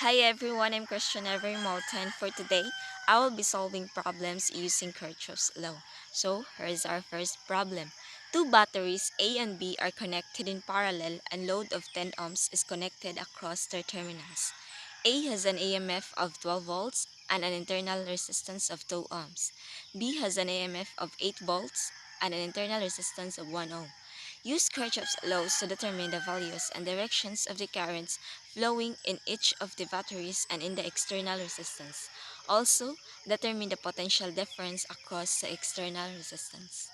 Hi everyone, I'm Christiana Remota, and for today, I will be solving problems using Kirchhoff's law. So, here's our first problem. Two batteries A and B are connected in parallel and load of 10 ohms is connected across their terminals. A has an EMF of 12 volts and an internal resistance of 2 ohms. B has an EMF of 8 volts and an internal resistance of 1 ohm. Use Kirchhoff's laws to determine the values and directions of the currents flowing in each of the batteries and in the external resistance. Also, determine the potential difference across the external resistance.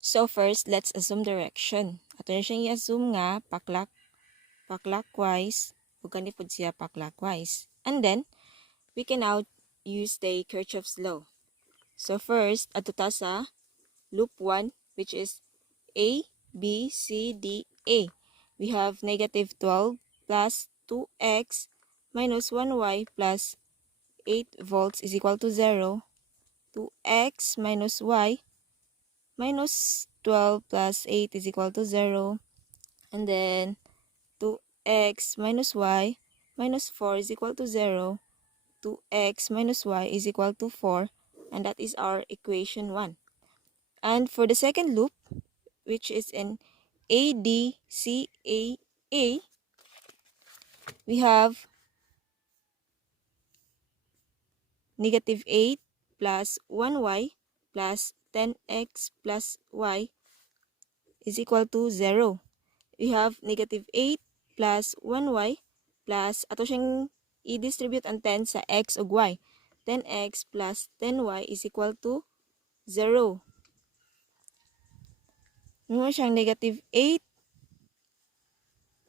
So first, let's assume direction. Ato na siyang i-assume nga paclockwise, ug kani pud siya paclockwise. And then, we can now use the Kirchhoff's law. So first, ato ta sa loop 1, which is A, B, C, D, A. We have negative 12 plus 2x minus 1y plus 8 volts is equal to 0. 2x minus y minus 12 plus 8 is equal to 0. And then 2x minus y minus 4 is equal to 0. 2x minus y is equal to 4. And that is our equation 1. And for the second loop, which is in ADCAA, we have negative 8 plus 1y plus 10x plus y is equal to 0. We have negative 8 plus 1y plus ato siyang i-distribute ang 10 sa x ug y. 10x plus 10y is equal to 0. Meron siyang negative 8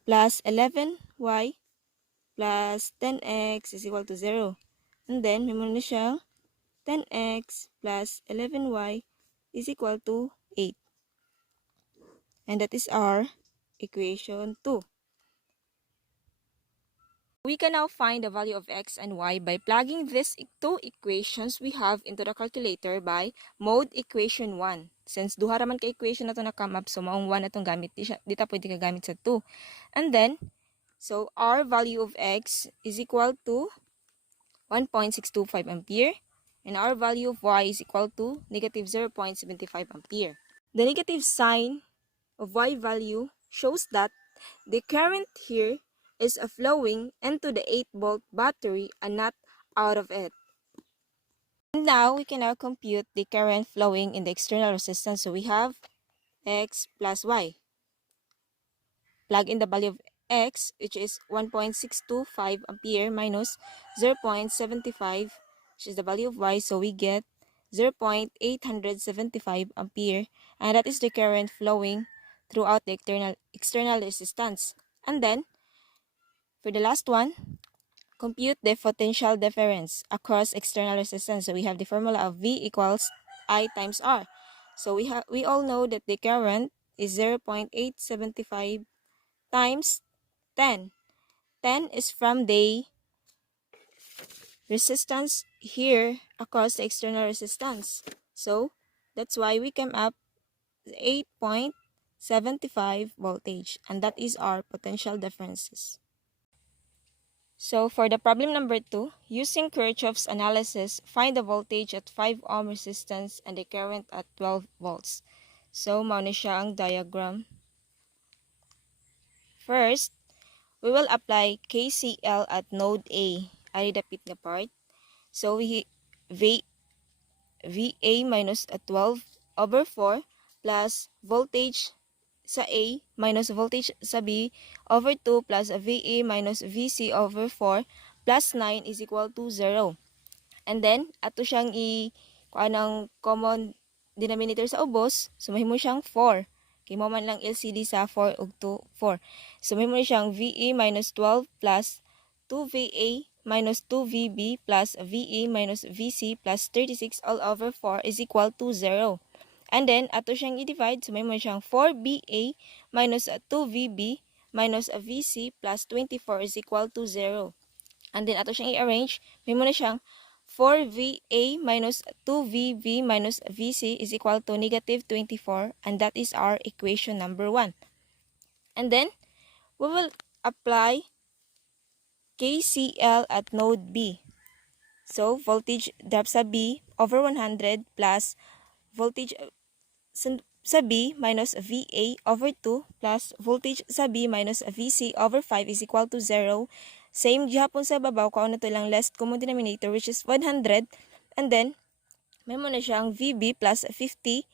plus 11y plus 10x is equal to 0. And then, meron na siyang 10x plus 11y is equal to 8. And that is our equation 2. We can now find the value of x and y by plugging these two equations we have into the calculator by mode equation 1. Since duha raman ka equation na ito na come up, so maong 1 na itong gamit, di ta pwede ka gamit sa 2. And then, so our value of x is equal to 1.625 ampere. And our value of y is equal to negative 0.75 ampere. The negative sign of y value shows that the current here is flowing into the 8-volt battery and not out of it. And now we can now compute the current flowing in the external resistance. So we have x plus y. Plug in the value of x, which is 1.625 ampere minus 0.75, which is the value of y. So we get 0.875 ampere, and that is the current flowing throughout the external resistance. And then, for the last one, compute the potential difference across external resistance. So we have the formula of V equals I times R. So we all know that the current is 0.875 times 10. 10 is from the resistance here across the external resistance. So that's why we came up 8.75 voltage, and that is our potential differences. So for the problem number 2, using Kirchhoff's analysis, find the voltage at 5 ohm resistance and the current at 12 volts. So mao na siya ang diagram. First, we will apply KCL at node A. Ari dapit nga part. So VA minus 12 over 4 plus voltage sa A minus voltage sa B over 2 plus VA minus VC over 4 plus 9 is equal to 0. And then, ato siyang kuan ang common denominator sa ubos, so mahimo siyang 4. Kay mo man lang LCD sa 4 ug 2, 4. So mahimo siyang VA minus 12 plus 2VA minus 2VB plus VA minus VC plus 36 all over 4 is equal to 0. And then, ato siyang i-divide, so may mo siyang 4BA minus 2VB minus VC plus 24 is equal to 0. And then, ato siyang i-arrange, may mo na siyang 4VA minus 2VB minus VC is equal to negative 24, and that is our equation number 1. And then, we will apply KCL at node B. So, voltage drop sa B over 100 plus voltage sa B minus VA over 2 plus voltage sa B minus VC over 5 is equal to 0. Same gihapon sa babaw, kung ano to lang least common denominator which is 100. And then, may mo na siyang VB plus 50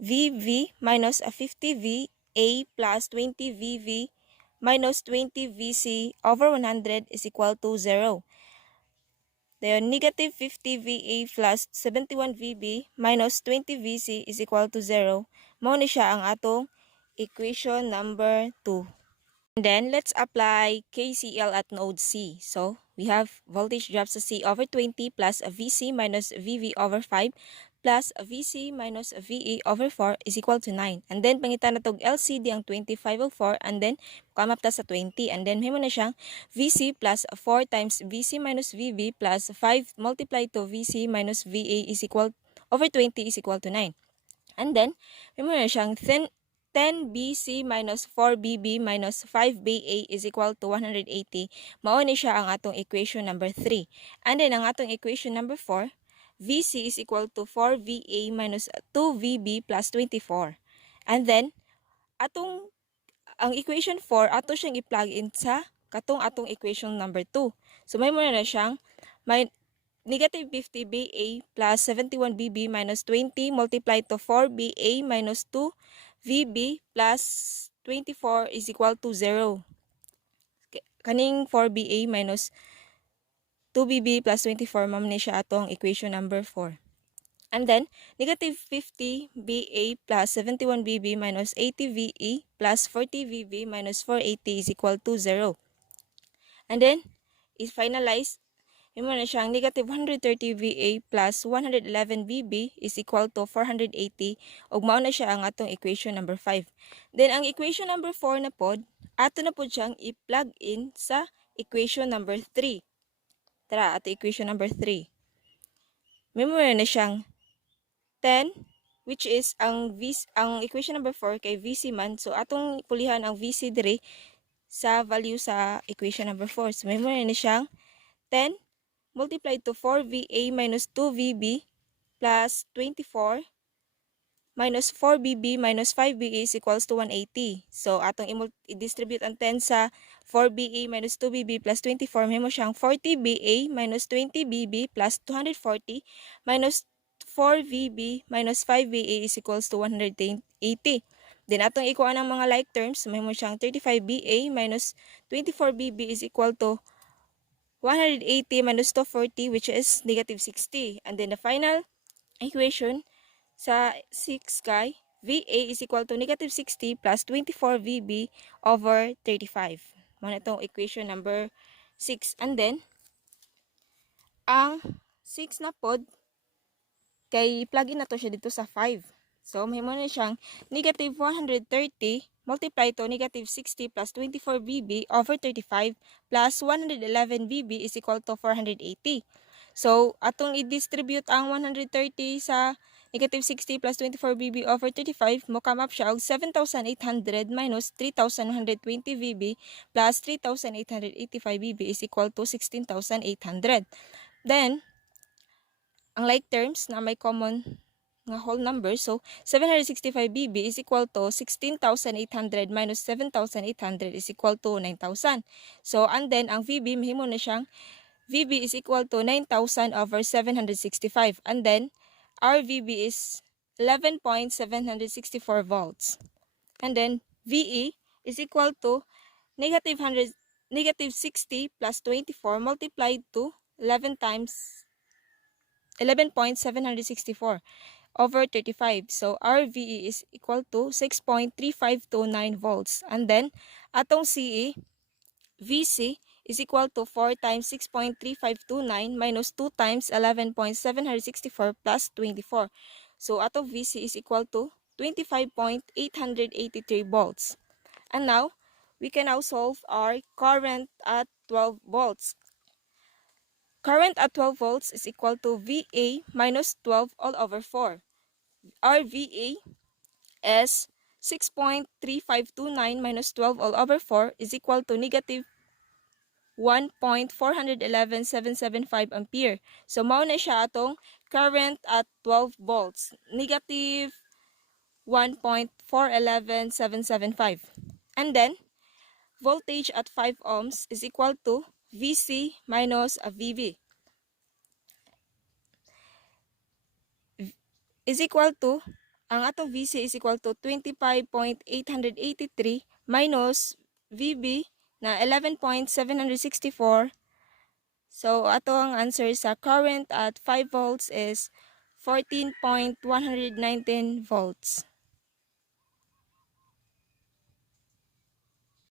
VV minus 50 VA plus 20 VV minus 20 VC over 100 is equal to 0. Then, negative 50 VA plus 71 VB minus 20 VC is equal to 0. Mao ni siya ang atong equation number 2. And then, let's apply KCL at node C. So, we have voltage drop sa C over 20 plus VC minus VV over 5 plus VC minus VE over 4 is equal to 9. And then, pangitan na tog LCD ang 25 over 4 and then, kamap ta sa 20. And then, may mo na siyang VC plus 4 times VC minus VB plus 5 multiplied to VC minus VA is equal over 20 is equal to 9. And then, may mo na siyang 10 BC minus 4 BB minus 5 BA is equal to 180. Mao ni siya ang atong equation number 3. And then, ang atong equation number 4, VC is equal to 4 VA minus 2 VB plus 24. And then, ang equation 4, ato siyang i-plug in sa atong equation number 2. So, may muna na siyang negative 50 BA plus 71 BB minus 20 multiplied to 4 BA minus 2 VB plus 24 is equal to 0. Kaning 4 BA minus 2BB plus 24, mam ni siya atong equation number 4. And then, negative 50 BA plus 71 BB minus 80 VE plus 40 VB minus 480 is equal to 0. And then, is finalized, yung mo na siyang negative 130 VA plus 111 BB is equal to 480. Ug mao na siya ang atong equation number 5. Then, ang equation number 4 na pod, ato na pod siyang i-plug in sa equation number 3. Tara, ato equation number 3. May mo na siyang 10, which is ang equation number 4 kay VC man. So, atong pulihan ang VC dire sa value sa equation number 4. So, may mo na siyang 10 multiplied to 4VA minus 2VB plus 24 minus 4BB minus 5BA is equals to 180. So, atong i-distribute ang 10 sa 4BA minus 2BB plus 24. May mo siyang 40BA minus 20BB plus 240 minus 4VB minus 5BA is equals to 180. Then, atong ikuha ng mga like terms. May mo siyang 35BA minus 24BB is equal to 180 minus 240, which is negative 60. And then, the final equation sa 6 kay VA is equal to negative 60 plus 24 VB over 35. Muna itong equation number 6. And then, ang 6 na pod, kay plug in na to siya dito sa 5. So, may muna siyang negative 130 multiply to negative 60 plus 24 VB over 35 plus 111 VB is equal to 480. So, atong i-distribute ang 130 sa negative 60 plus 24 VB over 35, mo come up siya og 7,800 minus 3,120 VB plus 3,885 VB is equal to 16,800. Then, ang like terms na may common nga whole number, so 765 BB is equal to 16,800 minus 7,800 is equal to 9,000. So, and then, ang VB, mahimo na siyang VB is equal to 9,000 over 765. And then, our VB is 11.764 volts. And then, VE is equal to negative 60 plus 24 multiplied to 11.764 over 35. So, our VE is equal to 6.3529 volts. And then, atong CE, VC is equal to 4 times 6.3529 minus 2 times 11.764 plus 24. So, atong VC is equal to 25.883 volts. And now, we can now solve our current at 12 volts. Current at 12 volts is equal to VA minus 12 all over 4. Our VA is 6.3529 minus 12 all over 4 is equal to negative 1.411775 ampere. So mao na siya atong current at 12 volts, negative 1.411775. And then voltage at 5 ohms is equal to VC minus VB is equal to, ang atong VC is equal to 25.883 minus VB na 11.764. So ato ang answer sa current at 5 volts is 14.119 volts.